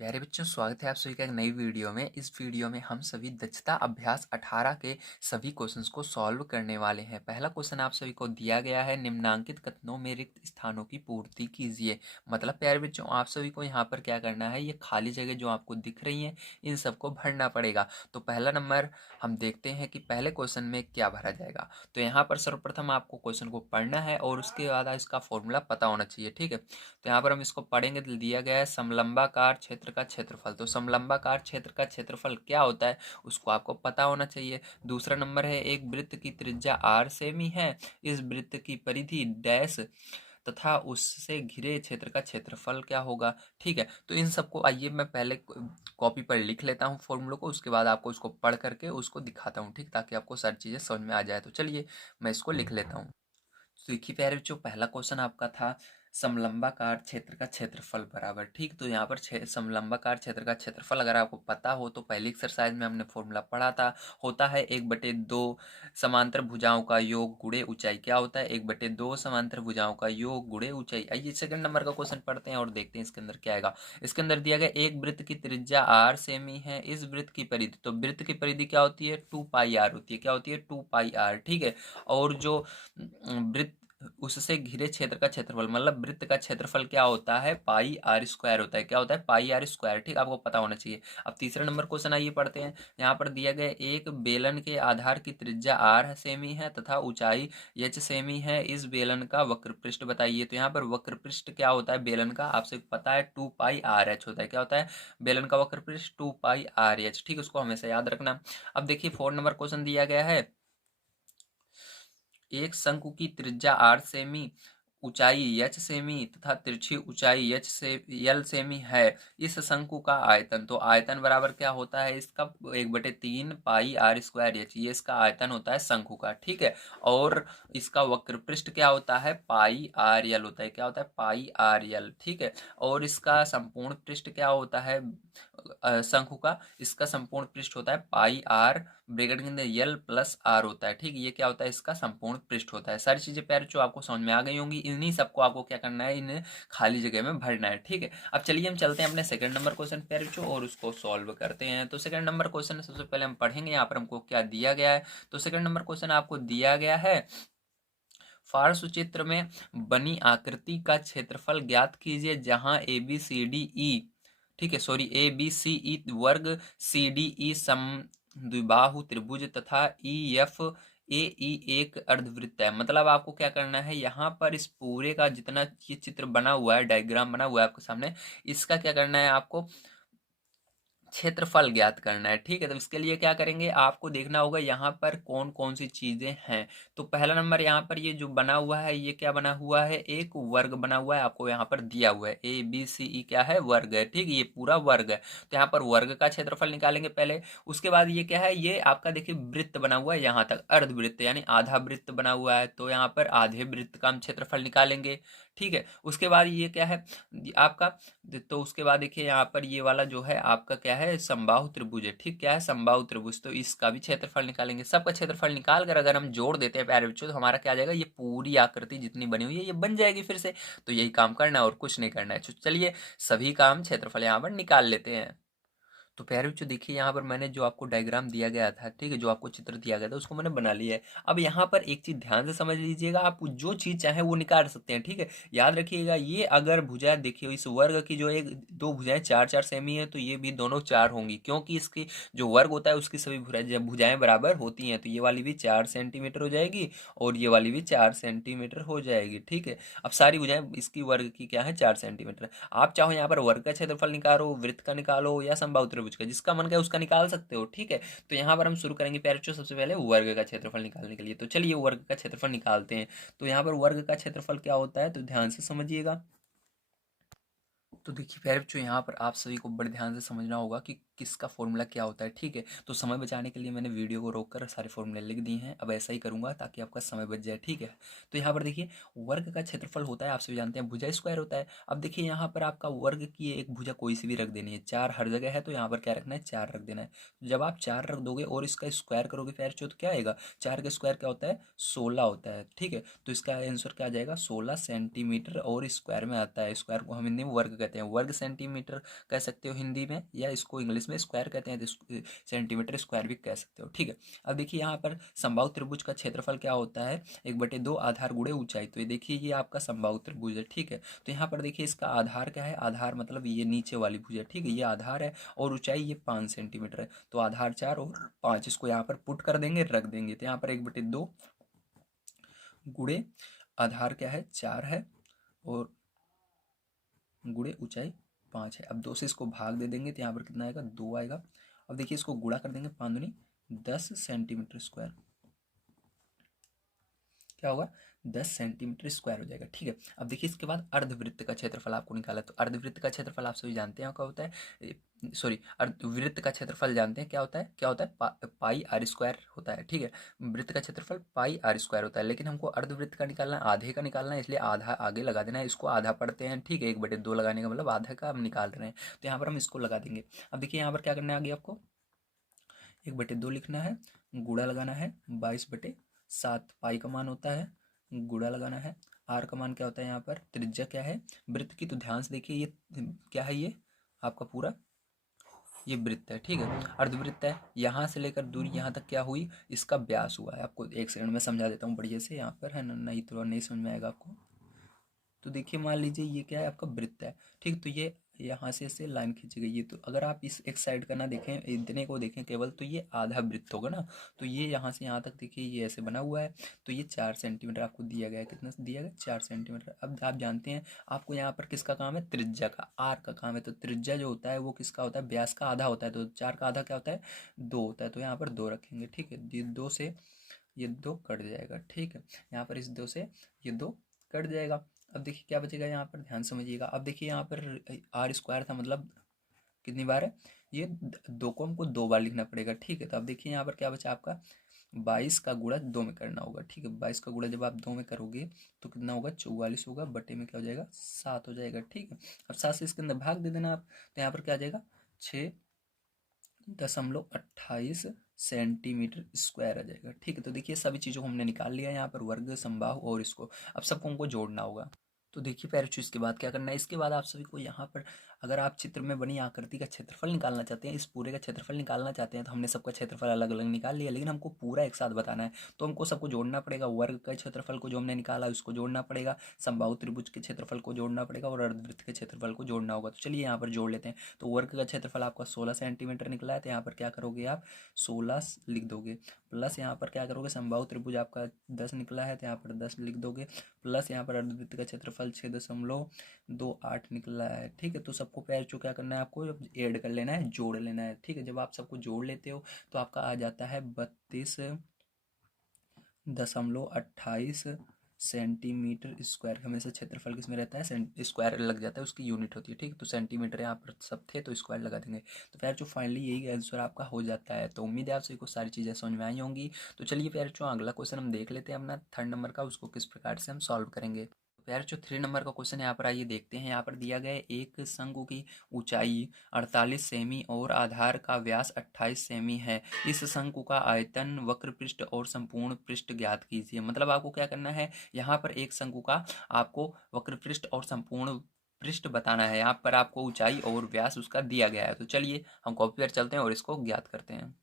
प्यारे बच्चों, स्वागत है आप सभी का एक नई वीडियो में। इस वीडियो में हम सभी दक्षता अभ्यास 18 के सभी क्वेश्चंस को सॉल्व करने वाले हैं। पहला क्वेश्चन आप सभी को दिया गया है, निम्नांकित कथनों में रिक्त स्थानों की पूर्ति कीजिए। मतलब प्यारे बच्चों, आप सभी को यहाँ पर क्या करना है, ये खाली जगह जो आपको दिख रही हैं इन सबको भरना पड़ेगा। तो पहला नंबर हम देखते हैं कि पहले क्वेश्चन में क्या भरा जाएगा। तो यहाँ पर सर्वप्रथम आपको क्वेश्चन को पढ़ना है और उसके बाद इसका फॉर्मूला पता होना चाहिए। ठीक है, तो यहाँ पर हम इसको पढ़ेंगे तो दिया गया है समलंबाकार क्षेत्र का क्षेत्रफल। तो समलंबाकार क्षेत्र का क्षेत्रफल क्या होता है उसको आपको पता होना चाहिए। दूसरा नंबर है, एक वृत्त की त्रिज्या r सेमी है, इस वृत्त की परिधि डैश तथा उससे घिरे क्षेत्र का क्षेत्रफल क्या होगा। ठीक है, तो इन सबको आइए मैं पहले कॉपी पर लिख लेता हूँ फॉर्मूलों को, उसके बाद आपको इसको पढ़ करके उसको दिखाता हूँ। ठीक, ताकि आपको सारी चीज़ें समझ में आ जाए। तो चलिए मैं इसको लिख लेता हूँ। तो देखिए प्यारे बच्चों, पहला क्वेश्चन आपका था समलंबाकार क्षेत्र का क्षेत्रफल बराबर। ठीक, तो यहाँ पर समलंबाकार क्षेत्र का क्षेत्रफल अगर आपको पता हो तो पहली एक्सरसाइज में हमने फॉर्मूला पढ़ा था, होता है 1/2 समांतर भुजाओं का योग गुणे ऊंचाई। क्या होता है? 1/2 समांतर भुजाओं का योग गुणे ऊंचाई। आइए सेकंड नंबर का क्वेश्चन पढ़ते हैं और देखते हैं इसके अंदर क्या आएगा। इसके अंदर दिया गया एक वृत्त की त्रिज्या r सेमी है, इस वृत्त की परिधि, तो वृत्त की परिधि क्या होती है? 2πr होती है। क्या होती है? 2πr। ठीक है, और जो वृत्त उससे घिरे क्षेत्र का क्षेत्रफल, मतलब वृत्त का क्षेत्रफल क्या होता है? पाई आर स्क्वायर होता है। क्या होता है? पाई आर स्क्वायर। ठीक, आपको पता होना चाहिए। अब तीसरे नंबर क्वेश्चन आइए पढ़ते हैं। यहाँ पर दिया गया एक बेलन के आधार की त्रिज्या r सेमी है तथा ऊंचाई h सेमी है, इस बेलन का वक्र पृष्ठ बताइए। तो यहाँ पर वक्र पृष्ठ क्या होता है बेलन का? आपसे पता है 2πr h होता है। क्या होता है? बेलन का वक्र पृष्ठ 2πr h। ठीक, उसको हमेशा याद रखना। अब देखिए 4 नंबर क्वेश्चन दिया गया है, एक शंकु की त्रिज्या r सेमी, ऊंचाई h सेमी तथा तिरछी ऊंचाई h से l सेमी है, इस शंकु का आयतन। तो आयतन बराबर क्या होता है इसका? 1/3 पाई आर स्क्वायर एच, ये इसका आयतन होता है शंकु का। ठीक है, और इसका वक्र पृष्ठ क्या होता है? पाई आर यल होता है। क्या होता है? पाई आर यल। ठीक है, और इसका संपूर्ण पृष्ठ क्या होता है शंकु का? इसका संपूर्ण पृष्ठ होता है पाई आर ब्रैकेट के अंदर यल प्लस आर होता है। ठीक, ये क्या होता है? इसका संपूर्ण पृष्ठ होता है। सारी चीजें प्यारे जो आपको समझ में आ गई होंगी, इन्हीं सबको आपको क्या करना है? इन्हें खाली जगह में भरना है। ठीक है, अब चलिए हम चलते हैं अपने सेकंड नंबर क्वेश्चन प्यारे जो और उसको सॉल्व करते हैं। तो सेकंड नंबर क्वेश्चन सबसे पहले हम पढ़ेंगे यहाँ पर हमको क्या दिया गया है। तो सेकंड नंबर क्वेश्चन आपको दिया गया है, पार्श्व चित्र में बनी आकृति का क्षेत्रफल ज्ञात कीजिए जहां A B C D E, ठीक है सॉरी, ए बी सी ई वर्ग, सी डी ई सम द्विबाहु त्रिभुज तथा ई एफ ए ई एक अर्धवृत्त है। मतलब आपको क्या करना है, यहाँ पर इस पूरे का जितना ये चित्र बना हुआ है, डायग्राम बना हुआ है आपके सामने, इसका क्या करना है? आपको क्षेत्रफल ज्ञात करना है। ठीक है, तो इसके लिए क्या करेंगे, आपको देखना होगा यहाँ पर कौन कौन सी चीजें हैं। तो पहला नंबर यहाँ पर ये जो बना हुआ है, ये क्या बना हुआ है? एक वर्ग बना हुआ है, आपको यहाँ पर दिया हुआ है ए बी सी ई क्या है? वर्ग है। ठीक है, ये पूरा वर्ग है। तो यहाँ पर वर्ग का क्षेत्रफल निकालेंगे पहले। उसके बाद ये क्या है? ये आपका देखिए वृत्त बना हुआ है यहाँ तक, अर्धवृत्त यानी आधा वृत्त बना हुआ है, तो यहाँ पर आधे वृत्त का हम क्षेत्रफल निकालेंगे। ठीक है, उसके बाद ये क्या है आपका? तो उसके बाद देखिए यहाँ पर ये वाला जो है आपका क्या है? समबाहु त्रिभुज है। ठीक, क्या है? समबाहु त्रिभुज, तो इसका भी क्षेत्रफल निकालेंगे। सबका क्षेत्रफल निकाल कर अगर हम जोड़ देते हैं प्यारे बच्चों, तो हमारा क्या आ जाएगा? ये पूरी आकृति जितनी बनी हुई है ये बन जाएगी फिर से। तो यही काम करना है और कुछ नहीं करना है। तो चलिए सभी का हम क्षेत्रफल यहाँ पर निकाल लेते हैं। तो प्यारे बच्चों देखिए यहाँ पर मैंने जो आपको डायग्राम दिया गया था, ठीक है, जो आपको चित्र दिया गया था उसको मैंने बना लिया है। अब यहाँ पर एक चीज ध्यान से समझ लीजिएगा, आप जो चीज चाहे वो निकाल सकते हैं। ठीक है, याद रखिएगा, ये अगर भुजा देखिए इस वर्ग की जो एक दो भुजाएं 4 4 सेमी है, तो ये भी दोनों 4 होंगी, क्योंकि इसकी जो वर्ग होता है उसकी सभी भुजाएं बराबर होती हैं। तो ये वाली भी 4 सेंटीमीटर हो जाएगी और ये वाली भी 4 सेंटीमीटर हो जाएगी। ठीक है, अब सारी भुजाएं इसकी वर्ग की क्या है? 4 सेंटीमीटर। आप चाहो यहाँ पर वर्ग का क्षेत्रफल निकालो, वृत्त का निकालो या समबाहु त्रिभुज का, जिसका मन करे उसका निकाल सकते हो। ठीक है, तो यहाँ पर हम शुरू करेंगे प्यारे बच्चों सबसे पहले वर्ग का क्षेत्रफल निकालने के लिए। तो चलिए वर्ग का क्षेत्रफल निकालते हैं। तो यहाँ पर वर्ग का क्षेत्रफल क्या होता है, तो ध्यान से समझिएगा। तो देखिए प्यारे बच्चों, यहाँ पर आप सभी को बड़े ध्यान से समझना होगा कि किसका फॉर्मूला क्या होता है, ठीक है। तो समय बचाने के लिए मैंने वीडियो को रोक कर सारे फॉर्मूले लिख दिए हैं, अब ऐसा ही करूँगा ताकि आपका समय बच जाए, ठीक है। तो यहाँ पर देखिए वर्ग का क्षेत्रफल होता है, आप सभी जानते हैं, भुजा स्क्वायर होता है। अब देखिए यहाँ पर आपका वर्ग की एक भुजा कोई सी भी रख देनी है, 4 हर जगह है तो यहाँ पर क्या रखना है, 4 रख देना है। जब आप 4 रख दोगे और इसका स्क्वायर करोगे फिर तो क्या आएगा, 4 का स्क्वायर क्या होता है, 16 होता है, ठीक है। तो इसका आंसर क्या आ जाएगा, 16 सेंटीमीटर, और स्क्वायर में आता है, स्क्वायर को हम हिंदी में वर्ग कहते हैं, वर्ग सेंटीमीटर कह सकते हो हिंदी में, या इसको इंग्लिश में स्क्वायर कहते हैं, तो सेंटीमीटर स्क्वायर भी कह सकते हो, ठीक है। अब देखिए यहाँ पर समबाहु त्रिभुज का क्षेत्रफल क्या होता है, 1/2 आधार गुणे ऊंचाई। तो ये देखिए ये आपका समबाहु त्रिभुज है, ठीक है। तो यहाँ पर देखिए इसका आधार क्या है, आधार मतलब ये नीचे वाली भुजा, ठीक है, ये आधार है, और ऊंचाई ये 5 सेंटीमीटर है। तो आधार 4 और 5, इसको यहाँ पर पुट कर देंगे, रख देंगे। तो यहाँ पर 1/2 गुणे आधार क्या है, 4 है, और गुणे ऊंचाई 5 है। अब 2 से इसको भाग दे देंगे तो यहाँ पर कितना आएगा, 2 आएगा। अब देखिए इसको गुणा कर देंगे, 5 दूनी 10 सेंटीमीटर स्क्वायर, क्या होगा, 10 सेंटीमीटर स्क्वायर हो जाएगा, ठीक है। अब देखिए इसके बाद अर्धवृत्त का क्षेत्रफल आपको निकाला। तो अर्धवृत्त का क्षेत्रफल आप सभी जानते हैं क्या होता है, सॉरी, अर्धवृत्त का क्षेत्रफल जानते हैं क्या होता है, क्या होता है, पाई आर स्क्वायर होता है, ठीक है। वृत्त का क्षेत्रफल पाई आर स्क्वायर होता है, लेकिन हमको अर्धवृत्त का निकालना है, आधे का निकालना है, इसलिए आधा आगे लगा देना है, इसको आधा पढ़ते हैं, ठीक है। 1/2 लगाने का मतलब आधा का हम निकाल रहे हैं, तो यहाँ पर हम इसको लगा देंगे। अब देखिए यहाँ पर क्या करना है आगे आपको, 1/2 लिखना है, गुणा लगाना है 22/7, पाई का मान होता है, गुणा लगाना है, आर का मान क्या होता है, यहाँ पर त्रिज्या क्या है वृत्त की, तो ध्यान से देखिए ये क्या है, ये आपका पूरा ये वृत्त है, ठीक है, अर्धवृत्त है। यहाँ से लेकर दूरी यहाँ तक क्या हुई, इसका व्यास हुआ है। आपको एक सेकंड में समझा देता हूँ बढ़िया से, यहाँ पर है ना, नहीं तो नहीं समझ में आएगा आपको। तो देखिए मान लीजिए ये क्या है, आपका वृत्त है, ठीक। तो ये यहाँ से ऐसे लाइन खींची गई है, तो अगर आप इस एक साइड का ना देखें, इतने को देखें केवल, तो ये आधा वृत्त होगा ना। तो ये यहाँ से यहाँ तक देखिए ये ऐसे बना हुआ है, तो ये 4 सेंटीमीटर आपको दिया गया है, कितना दिया गया, 4 सेंटीमीटर। अब आप जानते हैं आपको यहाँ पर किसका काम है, त्रिज्या का, आर का काम है। तो त्रिज्या जो होता है वो किसका होता है, व्यास का आधा होता है, तो 4 का आधा क्या होता है, 2 होता है। तो यहाँ पर 2 रखेंगे, ठीक है। ये 2 से ये 2 कट जाएगा, ठीक है। यहाँ पर इस 2 से ये 2 कट जाएगा। अब देखिए क्या बचेगा, यहाँ पर ध्यान समझिएगा। अब देखिए यहाँ पर आर स्क्वायर था, मतलब कितनी बार है, ये 2 को हमको 2 बार लिखना पड़ेगा, ठीक है। तो अब देखिए यहाँ पर क्या बचा आपका, 22 का गुणा 2 में करना होगा, ठीक है। 22 का गुणा जब आप 2 में करोगे तो कितना होगा, 44 होगा, बटे में क्या हो जाएगा, 7 हो जाएगा, ठीक है। अब 7 से इसके अंदर भाग दे देना आप, तो यहाँ पर क्या आ जाएगा, 6.28 सेंटीमीटर स्क्वायर आ जाएगा, ठीक है। तो देखिए सभी चीज़ों को हमने निकाल लिया यहाँ पर, वर्ग, समबाहु और इसको, अब सबको हमको जोड़ना होगा। तो देखिए पैराचू इसके बाद क्या करना है, इसके बाद आप सभी को यहाँ पर अगर आप चित्र में बनी आकृति का क्षेत्रफल निकालना चाहते हैं, इस पूरे का क्षेत्रफल निकालना चाहते हैं, तो हमने सबका क्षेत्रफल अलग अलग निकाल लिया, लेकिन हमको पूरा एक साथ बताना है, तो हमको सबको जोड़ना पड़ेगा। वर्ग का क्षेत्रफल को जो हमने निकाला उसको जोड़ना पड़ेगा, समबाहु त्रिभुज के क्षेत्रफल को जोड़ना पड़ेगा, और अर्धवृत्त के क्षेत्रफल को जोड़ना होगा। तो चलिए यहाँ पर जोड़ लेते हैं। तो वर्ग का क्षेत्रफल आपका 16 सेंटीमीटर निकला है, तो यहाँ पर क्या करोगे आप, 16 लिख दोगे, प्लस यहाँ पर क्या करोगे, समबाहु त्रिभुज आपका 10 निकला है, तो यहाँ पर 10 लिख दोगे, प्लस यहाँ पर अर्धवृत्त का क्षेत्रफल 6.28 निकला है, ठीक है। तो सबको पैर चो क्या करना है, आपको ऐड कर लेना है, जोड़ लेना है, ठीक है। जब आप सबको जोड़ लेते हो तो आपका आ जाता है 32.28 सेंटीमीटर स्क्वायर। हमेशा क्षेत्रफल किसमें रहता है, स्क्वायर लग जाता है, उसकी यूनिट होती है, ठीक है। तो सेंटीमीटर यहाँ पर सब थे तो स्क्वायर लगा देंगे, तो फिर जो फाइनली यही आंसर आपका हो जाता है। तो उम्मीद है आप सभी को सारी चीज़ें समझ में आई होंगी। तो चलिए फिर जो अगला क्वेश्चन हम देख लेते हैं अपना 3rd नंबर का, उसको किस प्रकार से हम सॉल्व करेंगे। यार जो 3 नंबर का क्वेश्चन है, यहाँ पर आइए देखते हैं। यहाँ पर दिया गया है एक शंकु की ऊंचाई 48 सेमी और आधार का व्यास 28 सेमी है। इस शंकु का आयतन, वक्र पृष्ठ और संपूर्ण पृष्ठ ज्ञात कीजिए। मतलब आपको क्या करना है, यहाँ पर एक शंकु का आपको वक्र पृष्ठ और संपूर्ण पृष्ठ बताना है। यहाँ पर आपको ऊंचाई और व्यास उसका दिया गया है। तो चलिए हम कॉपी पर चलते हैं और इसको ज्ञात करते हैं।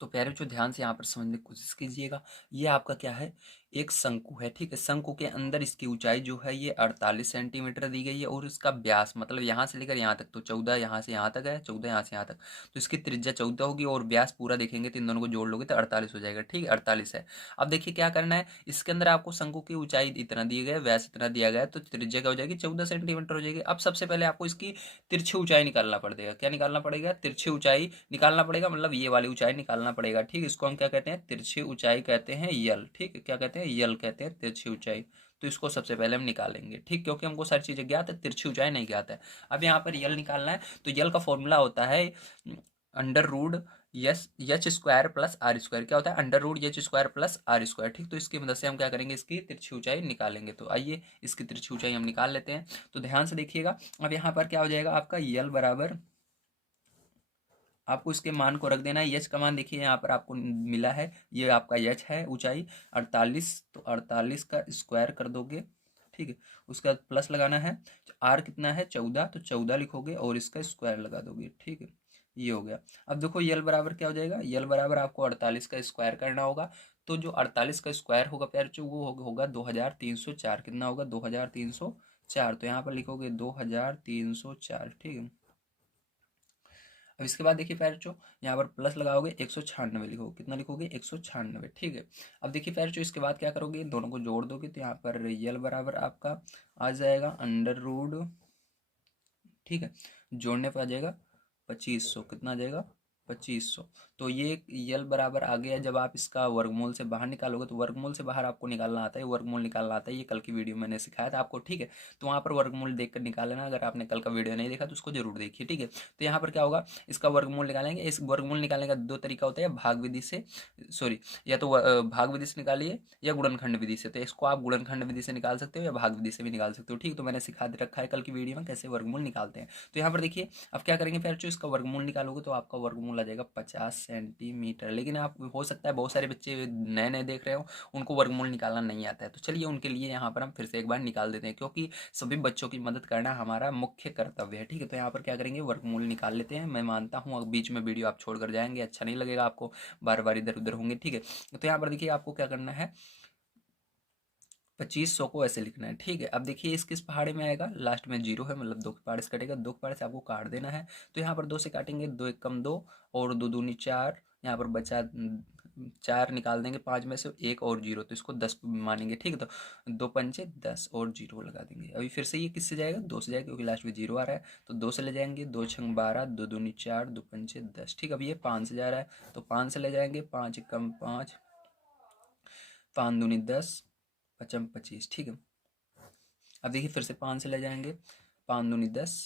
तो प्यारे बच्चों ध्यान से यहाँ पर समझने की कोशिश कीजिएगा। ये आपका क्या है, एक शंकु है, ठीक है। शंकु के अंदर इसकी ऊंचाई जो है ये 48 सेंटीमीटर दी गई है, और इसका व्यास मतलब यहाँ से लेकर यहाँ तक तो 14, यहाँ से यहाँ तक है 14, यहाँ से यहाँ तक, तो इसकी त्रिज्या 14 होगी, और व्यास पूरा देखेंगे तो इन दोनों को जोड़ लोगे तो 48 हो जाएगा, ठीक है, 48 है। अब देखिए क्या करना है, इसके अंदर आपको शंकु की ऊंचाई इतना दी गया है, व्यास इतना दिया गया है, तो त्रिज्या क्या हो जाएगी, 14 सेंटीमीटर हो जाएगी। अब सबसे पहले आपको इसकी तिरछी ऊंचाई निकालना पड़ेगा। क्या निकालना पड़ेगा, तिरछी ऊंचाई निकालना पड़ेगा, मतलब ये वाली ऊंचाई निकालना पड़ेगा, ठीक। इसको हम क्या कहते हैं, तिरछी ऊंचाई कहते हैं, यल, ठीक है। क्या कहते हैं, यल कहते हैं, तिरछी ऊंचाई। तो इसको सबसे पहले हम निकालेंगे, ठीक, क्योंकि हमको सारी चीजें ज्ञात है, तिरछी ऊंचाई नहीं ज्ञात है। अब यहाँ पर यल निकालना है, तो यल का फॉर्मूला होता है under root H square plus R square क्या होता है, under root H square plus R square. ठीक, तो इसकी मदद से हम क्या करेंगे, इसकी तिरछी ऊंचाई निकालेंगे। तो आइए इसकी तिरछी ऊंचाई हम निकाल लेते हैं। तो ध्यान से देखिएगा, अब यहाँ पर क्या हो जाएगा आपका यल बराबर, आपको इसके मान को रख देना है। यच का मान देखिए यहाँ पर आपको मिला है, ये आपका यच है ऊंचाई 48, तो 48 का स्क्वायर कर दोगे। ठीक है, उसके बाद प्लस लगाना है। आर कितना है 14, तो 14 लिखोगे और इसका स्क्वायर लगा दोगे। ठीक है, ये हो गया। अब देखो यल बराबर क्या हो जाएगा, यल बराबर आपको 48 का स्क्वायर करना होगा। तो जो 48 का स्क्वायर होगा प्यार जो वो होगा 2304। कितना होगा 2304, तो यहाँ पर लिखोगे 2304। ठीक है, अब इसके बाद देखिए पैरचो, यहाँ पर प्लस लगाओगे 196 लिखोगे। कितना लिखोगे 196। ठीक है, अब देखिए पैरचो इसके बाद क्या करोगे, इन दोनों को जोड़ दोगे तो यहाँ पर यल बराबर आपका आ जाएगा अंडर रूड। ठीक है, जोड़ने पर आ जाएगा 2500। कितना आ जाएगा 2500। तो ये यल बराबर आ गया। जब आप इसका वर्गमूल से बाहर निकालोगे, तो वर्गमूल से बाहर आपको निकालना आता है, वर्गमूल निकालना आता है, ये कल की वीडियो में मैंने सिखाया था आपको। ठीक है, तो वहाँ पर वर्गमूल देख कर निकाल लेना। अगर आपने कल का वीडियो नहीं देखा तो उसको जरूर देखिए। ठीक है, तो यहाँ पर क्या होगा, इसका वर्गमूल निकालेंगे। इस वर्गमूल निकालने का दो तरीका होता है, भाग विधि से, सॉरी, या तो भाग विधि से निकालिए या गुणनखंड विधि से। तो इसको आप गुणनखंड विधि से निकाल सकते हो या भाग विधि से भी निकाल सकते हो। ठीक, तो मैंने सिखा दे रखा है कल की वीडियो में कैसे वर्गमूल निकालते हैं। तो यहाँ पर देखिए, अब क्या करेंगे फिर, जो इसका वर्गमूल निकालोगे तो आपका वर्गमूल आ जाएगा 50 सेंटीमीटर। लेकिन आप, हो सकता है बहुत सारे बच्चे नए नए देख रहे हो, उनको वर्गमूल निकालना नहीं आता है। तो चलिए उनके लिए यहाँ पर हम फिर से एक बार निकाल देते हैं, क्योंकि सभी बच्चों की मदद करना हमारा मुख्य कर्तव्य है। ठीक है, तो यहाँ पर क्या करेंगे, वर्गमूल निकाल लेते हैं। मैं मानता हूँ अब बीच में वीडियो आप छोड़ कर जाएंगे, अच्छा नहीं लगेगा आपको, बार बार इधर उधर होंगे। ठीक है, तो यहाँ पर देखिए आपको क्या करना है, 2500 को ऐसे लिखना है। ठीक है, अब देखिए इस किस पहाड़े में आएगा, लास्ट में जीरो है, मतलब दो के पहाड़े से कटेगा, दो के पहाड़े से आपको काट देना है। तो यहाँ पर दो से काटेंगे, दो एक कम दो और दो दूनी चार, यहाँ पर बचा चार निकाल देंगे पाँच में से, एक और जीरो, तो इसको 10 मानेंगे। ठीक है, तो दो पंचे 10 और जीरो लगा देंगे। अभी फिर से ये किससे जाएगा, दो से जाएगा, क्योंकि लास्ट में जीरो आ रहा है। तो दो से ले जाएंगे, दो छंग 12, दो दूनी चार, दो पंचे 10। ठीक है, अब ये 5 से जा रहा है, तो 5 से ले जाएंगे, पाँच कम पाँच, पाँच दूनी 10, पचम 25। ठीक है, अब देखिए फिर से 5 से ले जाएंगे, पाँच दूनी 10,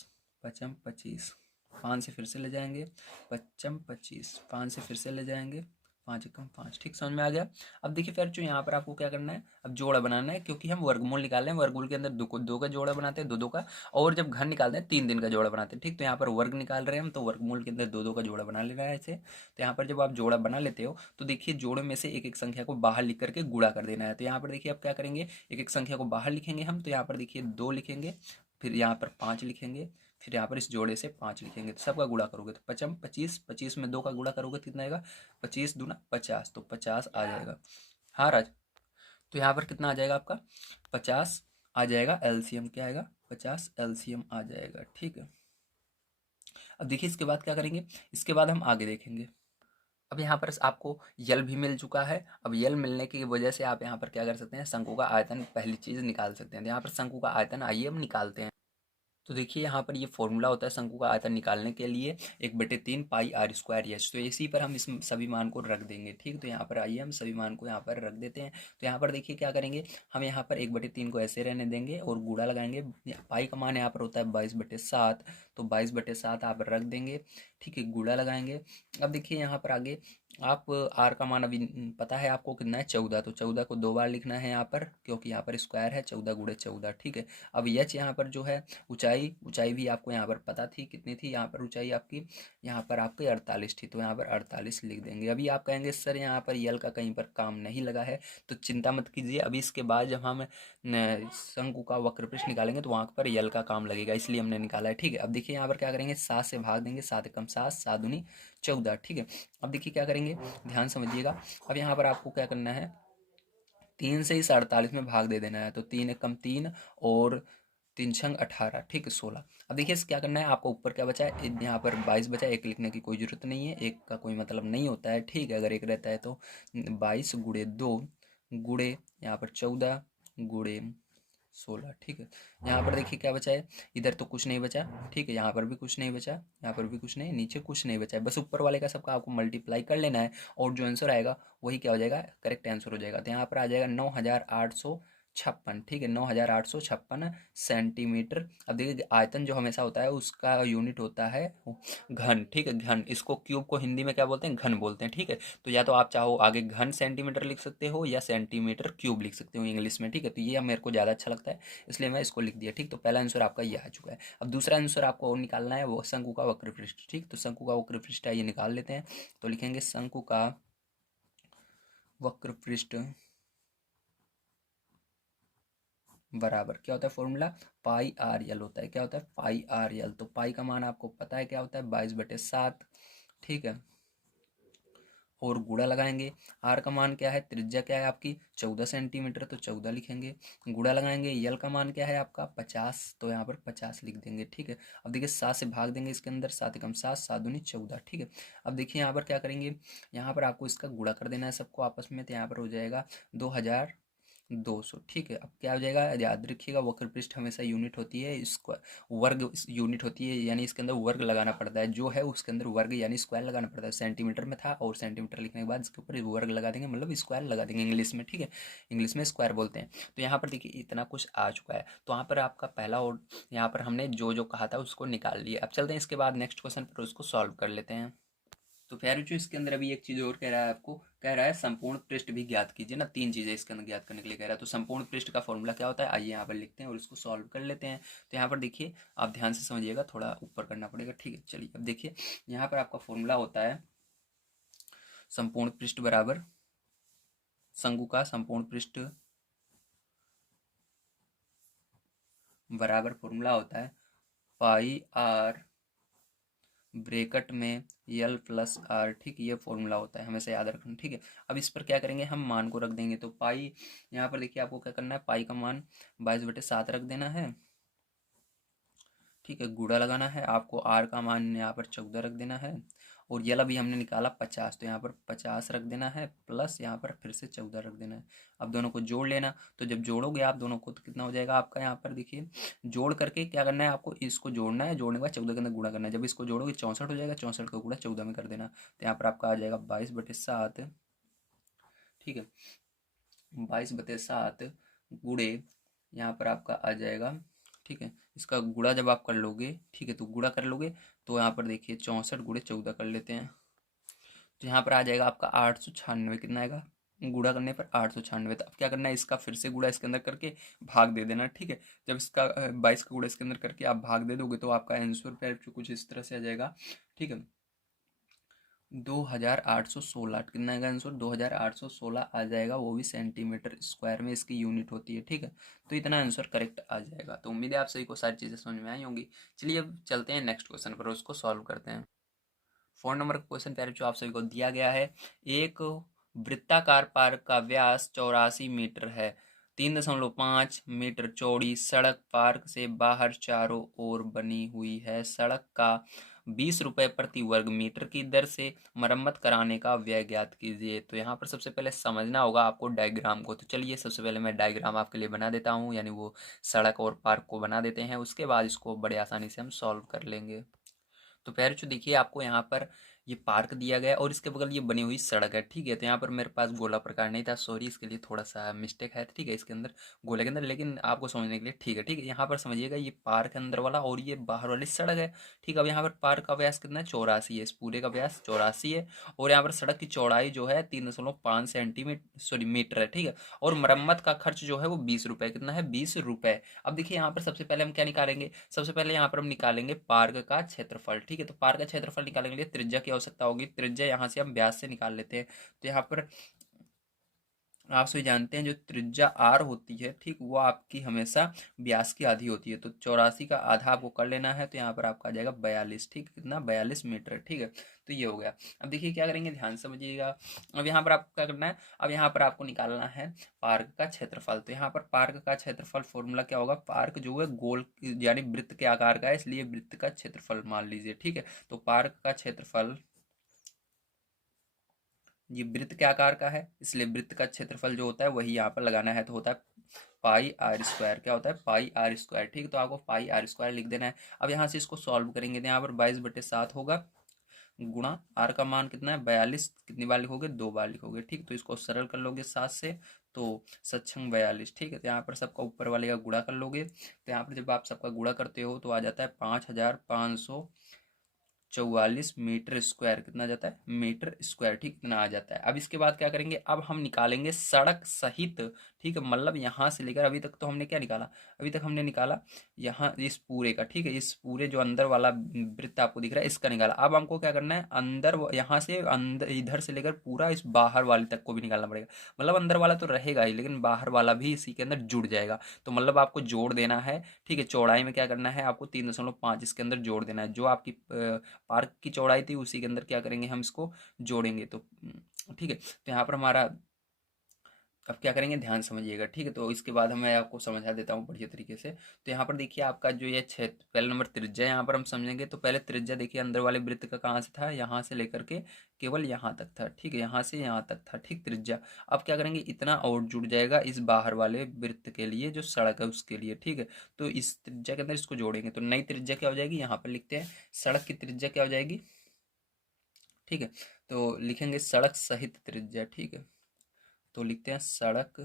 पचम 25। 5 से फिर से ले जाएंगे, पचम 25। 5 से फिर से ले जाएंगे, पाँच एकम पाँच। ठीक, समझ में आ गया। अब देखिए फिर जो यहाँ पर आपको क्या करना है, अब जोड़ा बनाना है, क्योंकि हम वर्गमूल निकाल रहे हैं। वर्गमूल के अंदर दो का जोड़ा बनाते हैं, दो दो का, और जब घन निकालते हैं 3 का जोड़ा बनाते हैं। ठीक, तो यहाँ पर वर्ग निकाल रहे हैं हम, तो वर्गमूल के अंदर दो का जोड़ा बना लेना है ऐसे। तो यहाँ पर जब आप जोड़ा बना लेते हो, तो देखिए जोड़े में से एक एक संख्या को बाहर लिख करके गुणा कर देना है। तो यहाँ पर देखिए आप क्या करेंगे, एक एक संख्या को बाहर लिखेंगे हम। तो यहाँ पर देखिए 2 लिखेंगे, फिर यहाँ पर 5 लिखेंगे, फिर यहाँ पर इस जोड़े से 5 लिखेंगे। तो सबका गुणा करोगे तो पचम 25, 25 में 2 का गुणा करोगे तो कितना आएगा, 25 दूना 50, तो 50 आ जाएगा। हाँ राज, तो यहाँ पर कितना आ जाएगा आपका 50 आ जाएगा। एलसीएम क्या आएगा, 50 एलसीएम आ जाएगा। ठीक है, अब देखिए इसके बाद क्या करेंगे, इसके बाद हम आगे देखेंगे। अब यहाँ पर आपको यल भी मिल चुका है। अब यल मिलने की वजह से आप यहाँ पर क्या कर सकते हैं, शंकु का आयतन पहली चीज निकाल सकते हैं। तो यहाँ पर शंकु का आयतन आइए हम निकालते हैं। तो देखिए यहाँ पर ये फॉर्मूला होता है शंकु का आयतन निकालने के लिए, 1/3 पाई आर स्क्वायर एच। तो इसी पर हम इस सभी मान को रख देंगे। ठीक, तो यहाँ पर आइए हम सभी मान को यहाँ पर रख देते हैं। तो यहाँ पर देखिए क्या करेंगे, हम यहाँ पर 1/3 को ऐसे रहने देंगे और गुणा लगाएंगे। पाई का मान यहाँ पर होता है 22/7, तो 22/7 आप रख देंगे। ठीक है, गुणा लगाएंगे। अब देखिए यहाँ पर आगे आप आर का मान अभी पता है आपको कितना है, 14, तो 14 को 2 बार लिखना है यहाँ पर, क्योंकि यहाँ पर स्क्वायर है, 14 गुणे 14। ठीक है, अब एच यहाँ पर जो है ऊंचाई, ऊंचाई भी आपको यहाँ पर पता थी कितनी थी, यहाँ पर ऊंचाई आपकी, यहाँ पर आपकी 48 थी, तो यहाँ पर 48 लिख देंगे। अभी आप कहेंगे सर यहाँ पर यल का कहीं पर काम नहीं लगा है, तो चिंता मत कीजिए। अभी इसके बाद जब हम शंकु का वक्र पृष्ठ निकालेंगे तो वहाँ पर यल का काम लगेगा, इसलिए हमने निकाला है। ठीक है, अब देखिए यहाँ पर क्या करेंगे, 7 से भाग देंगे, 7 एकम 7, 7 दूनी 14। ठीक है, अब देखिए क्या करेंगे, ध्यान समझिएगा। अब यहाँ पर आपको क्या करना है, 3 से इस 48 में भाग दे देना है। तो 3 एकम 3 और 3 छंग 18। ठीक है, 16। अब देखिए क्या करना है आपको, ऊपर क्या बचा है, यहाँ पर 22 बचा है। एक लिखने की कोई जरूरत नहीं है, एक का कोई मतलब नहीं होता है। ठीक है, अगर एक रहता है तो 22 गुणे 2 गुणे यहाँ पर 14 गुणे 16। ठीक है, यहाँ पर देखिए क्या बचा है, इधर तो कुछ नहीं बचा। ठीक है, यहाँ पर भी कुछ नहीं बचा, यहाँ पर भी कुछ नहीं, नीचे कुछ नहीं बचा है। बस ऊपर वाले का सबका आपको मल्टीप्लाई कर लेना है और जो आंसर आएगा वही क्या हो जाएगा, करेक्ट आंसर हो जाएगा। तो यहाँ पर आ जाएगा 56, ठीक है, 9856 सेंटीमीटर। अब देखिए आयतन जो हमेशा होता है उसका यूनिट होता है घन, ठीक है, घन। इसको क्यूब को हिंदी में क्या बोलते हैं, घन बोलते हैं, ठीक है। तो या तो आप चाहो आगे घन सेंटीमीटर लिख सकते हो या सेंटीमीटर क्यूब लिख सकते हो इंग्लिश में, ठीक है। तो ये मेरे को ज़्यादा अच्छा लगता है इसलिए मैं इसको लिख दिया, ठीक। तो पहला आंसर आपका ये आ चुका है। अब दूसरा आंसर आपको और निकालना है, वो शंकु का वक्र पृष्ठ, ठीक। तो शंकु का वक्र पृष्ठ है, ये निकाल लेते हैं। तो लिखेंगे शंकु का वक्र पृष्ठ बराबर क्या होता है फॉर्मूला, पाई आर यल होता है। क्या होता है, पाई आर यल। तो पाई का मान आपको पता है क्या होता है, 22/7, ठीक है। और गुणा लगाएंगे, आर का मान क्या है, त्रिज्या क्या है आपकी 14 सेंटीमीटर, तो 14 लिखेंगे। गुणा लगाएंगे, यल का मान क्या है आपका 50, तो यहाँ पर 50 लिख देंगे, ठीक है। अब देखिए 7 से भाग देंगे इसके अंदर, 7 एकम 7, 7 दूनी 14, ठीक है। अब देखिए यहाँ पर क्या करेंगे, यहाँ पर आपको इसका गुणा कर देना है सबको आपस में, तो यहाँ पर हो जाएगा 2200, ठीक है। अब क्या हो जाएगा, याद रखिएगा वक्र पृष्ठ हमेशा यूनिट होती है स्क्वायर, वर्ग यूनिट होती है, यानी इसके अंदर वर्ग लगाना पड़ता है, जो है उसके अंदर वर्ग यानी स्क्वायर लगाना पड़ता है। सेंटीमीटर में था और सेंटीमीटर लिखने के बाद इसके ऊपर वर्ग लगा देंगे, मतलब स्क्वायर लगा देंगे इंग्लिश में, ठीक है। इंग्लिश में स्क्वायर बोलते हैं। तो यहाँ पर देखिए इतना कुछ आ चुका है, तो यहाँ पर आपका पहला और यहाँ पर हमने जो जो कहा था उसको निकाल लिया। अब चलते हैं इसके बाद नेक्स्ट क्वेश्चन पर, उसको सॉल्व कर लेते हैं। तो प्यारे जो इसके अंदर अभी एक चीज और कह रहा है आपको, कह रहा है संपूर्ण पृष्ठ भी ज्ञात कीजिए ना, 3 चीजें इसके अंदर ज्ञात करने के लिए कह रहा है। तो संपूर्ण पृष्ठ का फॉर्मूला क्या होता है, आइए यहाँ पर लिखते हैं और इसको सॉल्व कर लेते हैं। तो यहाँ पर देखिए आप ध्यान से समझिएगा, थोड़ा ऊपर करना पड़ेगा, ठीक है। चलिए अब देखिए यहाँ पर आपका फॉर्मूला होता है संपूर्ण पृष्ठ बराबर शंकु का संपूर्ण पृष्ठ बराबर फॉर्मूला होता है पाई आर ब्रेकेट में यल प्लस आर, ठीक। ये फॉर्मूला होता है, हमेशा याद रखना, ठीक है। अब इस पर क्या करेंगे, हम मान को रख देंगे। तो पाई यहाँ पर देखिए आपको क्या करना है, पाई का मान 22/7 रख देना है, ठीक है। गुणा लगाना है आपको, आर का मान यहाँ पर 14 रख देना है, और यल अभी हमने निकाला 50, तो यहाँ पर 50 रख देना है, प्लस यहाँ पर फिर से 14 रख देना है। अब दोनों को जोड़ लेना, तो जब जोड़ोगे आप दोनों को तो कितना हो जाएगा आपका, यहाँ पर देखिए जोड़ करके क्या करना है आपको, इसको जोड़ना है, जोड़ने के बाद 14 के अंदर गुणा करना है। जब इसको जोड़ोगे 64 हो जाएगा, 64 का गुणा 14 में कर देना, तो यहाँ पर आपका आ जाएगा 22/7, ठीक है। 22/7 गुणे यहाँ पर आपका आ जाएगा, ठीक है। इसका गुणा जब आप कर लोगे, ठीक है, तो गुणा कर लोगे तो यहाँ पर देखिए 64 गुणे 14 कर लेते हैं, तो यहाँ पर आ जाएगा आपका 896, कितना आएगा, गुणा करने पर 896। तो अब क्या करना है, इसका फिर से गुणा इसके अंदर करके भाग दे देना, ठीक है। जब इसका 22 का गुणा इसके अंदर करके आप भाग दे दोगे तो आपका आंसर पर कुछ इस तरह से आ जाएगा, ठीक है। 2816, कितना आएगा आंसर, 2816 आ जाएगा, वो भी सेंटीमीटर स्क्वायर में इसकी यूनिट होती है, ठीक है। तो इतना आंसर करेक्ट आ जाएगा। तो उम्मीद है आप सभी को सारी चीज़ें समझ में आई होंगी। चलिए अब चलते हैं नेक्स्ट क्वेश्चन पर, उसको सॉल्व करते हैं। 4 नंबर क्वेश्चन प्यारे जो आप सभी को दिया गया है, एक वृत्ताकार पार्क का व्यास 84 मीटर है, 3.5 मीटर चौड़ी सड़क पार्क से बाहर चारों ओर बनी हुई है, सड़क का 20 रुपये प्रति वर्ग मीटर की दर से मरम्मत कराने का व्यय ज्ञात कीजिए। तो यहाँ पर सबसे पहले समझना होगा आपको डायग्राम को। तो चलिए सबसे पहले मैं डायग्राम आपके लिए बना देता हूँ, यानी वो सड़क और पार्क को बना देते हैं, उसके बाद इसको बड़े आसानी से हम सॉल्व कर लेंगे। तो प्यारे जो देखिए आपको यहाँ पर ये पार्क दिया गया है और इसके बगल ये बनी हुई सड़क है, ठीक है। तो यहाँ पर मेरे पास गोला प्रकार नहीं था, सॉरी, इसके लिए थोड़ा सा मिस्टेक है, ठीक है, इसके अंदर गोले के अंदर, लेकिन आपको समझने के लिए ठीक है, ठीक है। यहाँ पर समझिएगा ये पार्क अंदर वाला और ये बाहर वाली सड़क है, ठीक है। अब यहाँ पर पार्क का व्यास कितना है, 84 है, इस पूरे का व्यास 84 है, और यहाँ पर सड़क की चौड़ाई जो है 3.5 सेंटीमीटर सॉरी मीटर है, ठीक है। और मरम्मत का खर्च जो है वो 20 रुपये, कितना है, 20 रुपये। अब देखिए यहाँ पर सबसे पहले हम क्या निकालेंगे, सबसे पहले यहाँ पर हम निकालेंगे पार्क का क्षेत्रफल, ठीक है। तो पार्क का क्षेत्रफल निकालने के लिए त्रिज्या की आवश्यकता होगी, त्रिज्या यहाँ से हम व्यास से निकाल लेते हैं। तो यहाँ पर आप सभी जानते हैं जो त्रिज्या आर होती है, ठीक, वो आपकी हमेशा व्यास की आधी होती है। तो 84 का आधा आपको कर लेना है, तो यहाँ पर आपका आ जाएगा 42, ठीक, कितना 42 मीटर, ठीक है। तो ये हो गया। अब देखिए क्या करेंगे, ध्यान समझिएगा। अब यहाँ पर आपको क्या करना है, अब यहाँ पर आपको निकालना है पार्क का क्षेत्रफल। तो यहाँ पर पार्क का क्षेत्रफल फॉर्मूला क्या होगा, पार्क जो है गोल यानी वृत्त के आकार का है, इसलिए वृत्त का क्षेत्रफल मान लीजिए, ठीक है। तो पार्क का क्षेत्रफल ये वृत्त के आकार का है, इसलिए वृत्त का क्षेत्रफल जो होता है वही यहाँ पर लगाना है, तो होता है पाई आर स्क्वायर, क्या होता है, पाई आर स्क्वायर, ठीक। तो आपको पाई आर स्क्वायर लिख देना है। अब यहाँ से इसको सॉल्व करेंगे तो यहाँ पर 22/7 होगा, गुणा आर का मान कितना है 42, कितनी बार लिखोगे 2 बार लिखोगे, ठीक। तो इसको सरल कर लोगे 7 से, तो 7×42, ठीक है। तो यहाँ पर सबका ऊपर वाले का गुणा कर लोगे, तो यहाँ पर जब आप सबका गुणा करते हो तो आ जाता है 5544 मीटर स्क्वायर, कितना आ जाता है मीटर स्क्वायर, ठीक, इतना आ जाता है। अब इसके बाद क्या करेंगे, अब हम निकालेंगे सड़क सहित, ठीक है, मतलब यहाँ से लेकर अभी तक तो हमने क्या निकाला, अभी तक हमने निकाला यहाँ इस पूरे का, ठीक है, इस पूरे जो अंदर वाला वृत्त आपको दिख रहा है इसका निकाला। अब हमको क्या करना है, अंदर यहाँ से अंदर इधर से लेकर पूरा इस बाहर वाले तक को भी निकालना पड़ेगा। मतलब अंदर वाला तो रहेगा ही, लेकिन बाहर वाला भी इसी के अंदर जुड़ जाएगा। तो मतलब आपको जोड़ देना है, ठीक है। चौड़ाई में क्या करना है, आपको 3.5 इसके अंदर जोड़ देना है। जो आपकी पार्क की चौड़ाई थी उसी के अंदर क्या करेंगे, हम इसको जोड़ेंगे। तो ठीक है, तो यहाँ पर हमारा अब क्या करेंगे, ध्यान समझिएगा, ठीक है। तो इसके बाद मैं आपको समझा देता हूँ बढ़िया तरीके से। तो यहाँ पर देखिए आपका जो ये क्षेत्र, पहला नंबर त्रिज्या यहाँ पर हम समझेंगे। तो पहले त्रिज्या देखिए अंदर वाले वृत्त का कहाँ से था, यहाँ से लेकर के केवल यहाँ तक था, ठीक है, यहाँ से यहाँ तक था, ठीक, त्रिज्या। अब क्या करेंगे, इतना और जुड़ जाएगा इस बाहर वाले वृत्त के लिए जो सड़क है उसके लिए, ठीक है। तो इस त्रिज्या के अंदर इसको जोड़ेंगे तो नई त्रिज्या क्या हो जाएगी, यहाँ पर लिखते हैं सड़क की त्रिज्या क्या हो जाएगी, ठीक है। तो लिखेंगे सड़क सहित त्रिज्या, ठीक है। तो लिखते हैं सड़क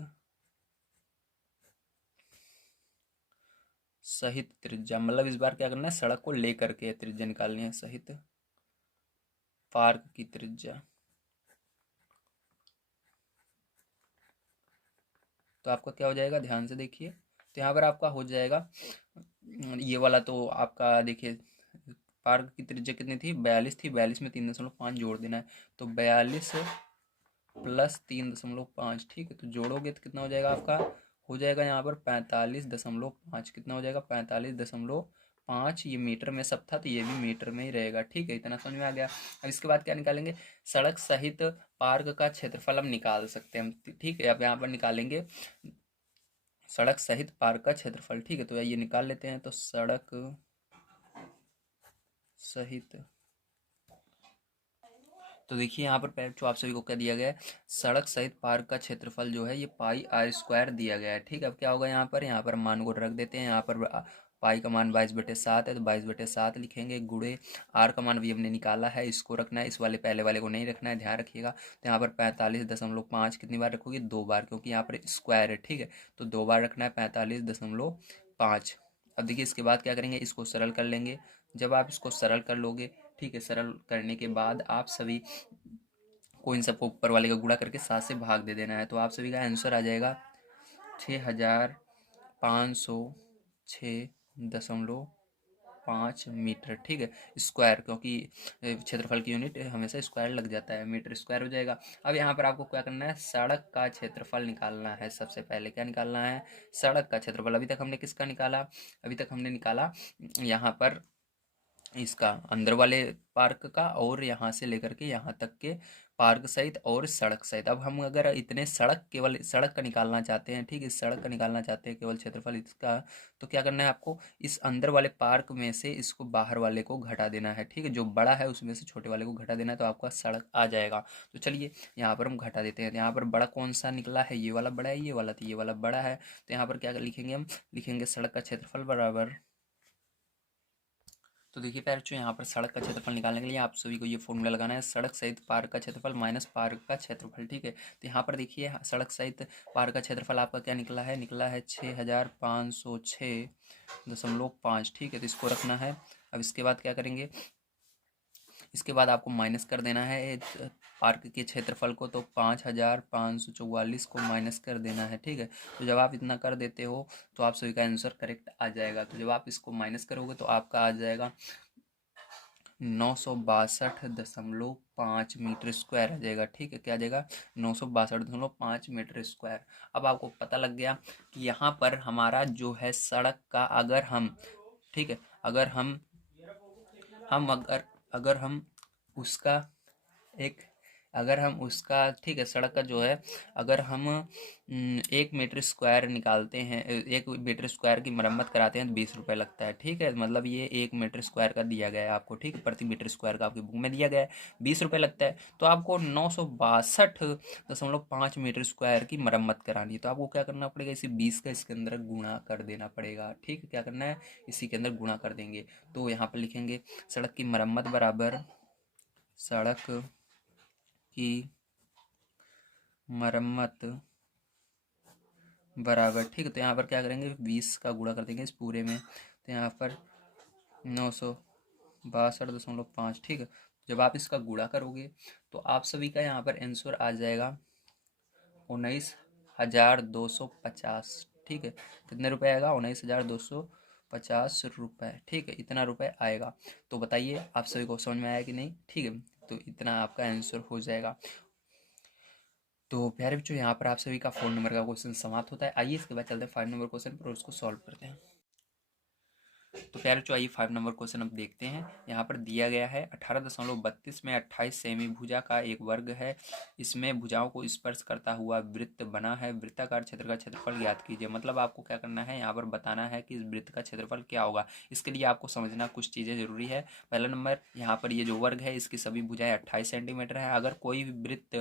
सहित त्रिज्या, मतलब इस बार क्या करना है, सड़क को लेकर के त्रिज्या निकालनी है, सहित पार्क की त्रिज्या। तो आपका क्या हो जाएगा, ध्यान से देखिए। तो यहाँ पर आपका हो जाएगा ये वाला, तो आपका देखिए पार्क की त्रिज्या कितनी थी, 42 थी, 42 में 3.5 जोड़ देना है। तो 42 प्लस 3.5, ठीक है। तो जोड़ोगे तो कितना हो जाएगा आपका, हो जाएगा यहाँ पर 45.5, कितना हो जाएगा 45.5। ये मीटर में सब था तो ये भी मीटर में ही रहेगा, ठीक है। इतना समझ में आ गया। अब इसके बाद क्या निकालेंगे, सड़क सहित पार्क का क्षेत्रफल हम निकाल सकते हैं हम, ठीक है। अब यहाँ पर निकालेंगे सड़क सहित पार्क का क्षेत्रफल, ठीक है। तो ये निकाल लेते हैं। तो सड़क सहित, तो देखिए यहाँ पर पहले जो आप सभी को क्या दिया गया है, सड़क सहित पार्क का क्षेत्रफल जो है ये पाई आर स्क्वायर दिया गया है, ठीक है। अब क्या होगा, यहाँ पर मान को रख देते हैं। यहाँ पर पाई का मान 22/7 है, तो 22/7 लिखेंगे, गुणे आर का मान भी हमने निकाला है, इसको रखना है, इस वाले पहले वाले को नहीं रखना है, ध्यान रखिएगा। तो यहाँ पर 45.5 कितनी बार रखोगे, 2 बार, क्योंकि यहाँ पर स्क्वायर है, ठीक है। तो 2 बार रखना है 45.5। अब देखिए इसके बाद क्या करेंगे, इसको सरल कर लेंगे। जब आप इसको सरल कर लोगे, ठीक है, सरल करने के बाद आप सभी को इन सबको ऊपर वाले का गुणा करके 7 से भाग दे देना है। तो आप सभी का आंसर आ जाएगा 6506.5 मीटर, ठीक है, स्क्वायर, क्योंकि क्षेत्रफल की यूनिट हमेशा स्क्वायर लग जाता है, मीटर स्क्वायर हो जाएगा। अब यहाँ पर आपको क्या करना है, सड़क का क्षेत्रफल निकालना है। सबसे पहले क्या निकालना है, सड़क का क्षेत्रफल। अभी तक हमने किसका निकाला, अभी तक हमने निकाला यहाँ पर इसका अंदर वाले पार्क का, और यहाँ से लेकर के यहाँ तक के पार्क सहित और सड़क सहित। अब हम अगर इतने सड़क, केवल सड़क का निकालना चाहते हैं, ठीक है, इस सड़क का निकालना चाहते हैं केवल क्षेत्रफल इसका, तो क्या करना है आपको, इस अंदर वाले पार्क में से इसको बाहर वाले को घटा देना है, ठीक है। जो बड़ा है उसमें से छोटे वाले को घटा देना है, तो आपका सड़क आ जाएगा। तो चलिए यहाँ पर हम घटा देते हैं। तो यहाँ पर बड़ा कौन सा निकला है, ये वाला बड़ा है, ये वाला, तो ये वाला बड़ा है। तो यहाँ पर क्या लिखेंगे, हम लिखेंगे सड़क का क्षेत्रफल बराबर, तो देखिए बच्चों यहाँ पर सड़क का क्षेत्रफल निकालने के लिए आप सभी को ये फॉर्मूला लगाना है, सड़क सहित पार्क का क्षेत्रफल माइनस पार्क का क्षेत्रफल, ठीक है। तो यहाँ पर देखिए सड़क सहित पार्क का क्षेत्रफल आपका क्या निकला है, 6506.5, ठीक है। तो इसको रखना है। अब इसके बाद क्या करेंगे, इसके बाद आपको माइनस कर देना है पार्क के क्षेत्रफल को, तो 5544 को माइनस कर देना है, ठीक है। तो जब आप इतना कर देते हो तो आप सभी का आंसर करेक्ट आ जाएगा। तो जब आप इसको माइनस करोगे तो आपका आ जाएगा 962.5 मीटर स्क्वायर आ जाएगा, ठीक है। क्या आ जाएगा, 962.5 मीटर स्क्वायर। अब आपको पता लग गया कि यहाँ पर हमारा जो है सड़क का, अगर हम, ठीक है, अगर हम अगर हम उसका एक, अगर हम उसका, ठीक है, सड़क का जो है, अगर हम 1 मीटर स्क्वायर निकालते हैं, 1 मीटर स्क्वायर की मरम्मत कराते हैं तो 20 रुपये लगता है, ठीक है। मतलब ये 1 मीटर स्क्वायर का दिया गया है आपको, ठीक है, प्रति मीटर स्क्वायर का आपकी बुक में दिया गया है, 20 रुपये लगता है। तो आपको 962.5 मीटर स्क्वायर की मरम्मत करानी है। तो आपको क्या करना पड़ेगा, इसी 20 का इसके अंदर गुणा कर देना पड़ेगा, ठीक है। क्या करना है, इसी के अंदर गुणा कर देंगे। तो यहाँ पर लिखेंगे सड़क की मरम्मत बराबर सड़क की मरम्मत बराबर, ठीक है। तो यहाँ पर क्या करेंगे, 20 का गुणा कर देंगे इस पूरे में, तो यहाँ पर 962.5, ठीक है। जब आप इसका गुणा करोगे तो आप सभी का यहाँ पर आंसर आ जाएगा 19,250, ठीक है। कितने रुपए आएगा, 19,250 रुपये, ठीक है। इतना रुपए आएगा। तो बताइए आप सभी को समझ में आया कि नहीं, ठीक है। तो इतना आपका आंसर हो जाएगा। तो प्यारे बच्चों, यहाँ पर आप सभी का 4 नंबर का क्वेश्चन समाप्त होता है। आइए इसके बाद चलते हैं 5 नंबर क्वेश्चन पर और उसको सॉल्व करते हैं। तो प्यारे बच्चों, आइए 5 नंबर क्वेश्चन अब देखते हैं। यहाँ पर दिया गया है 18.32 में 28 सेमी भुजा का एक वर्ग है। इसमें भुजाओं को स्पर्श करता हुआ वृत्त बना है। वृत्ताकार क्षेत्र का क्षेत्रफल ज्ञात कीजिए। मतलब आपको क्या करना है, यहाँ पर बताना है कि इस वृत्त का क्षेत्रफल क्या होगा। इसके लिए आपको समझना कुछ चीज़ें जरूरी है। पहला नंबर, यहाँ पर ये जो वर्ग है इसकी सभी भुजाएं 28 सेंटीमीटर है। अगर कोई भी वृत्त,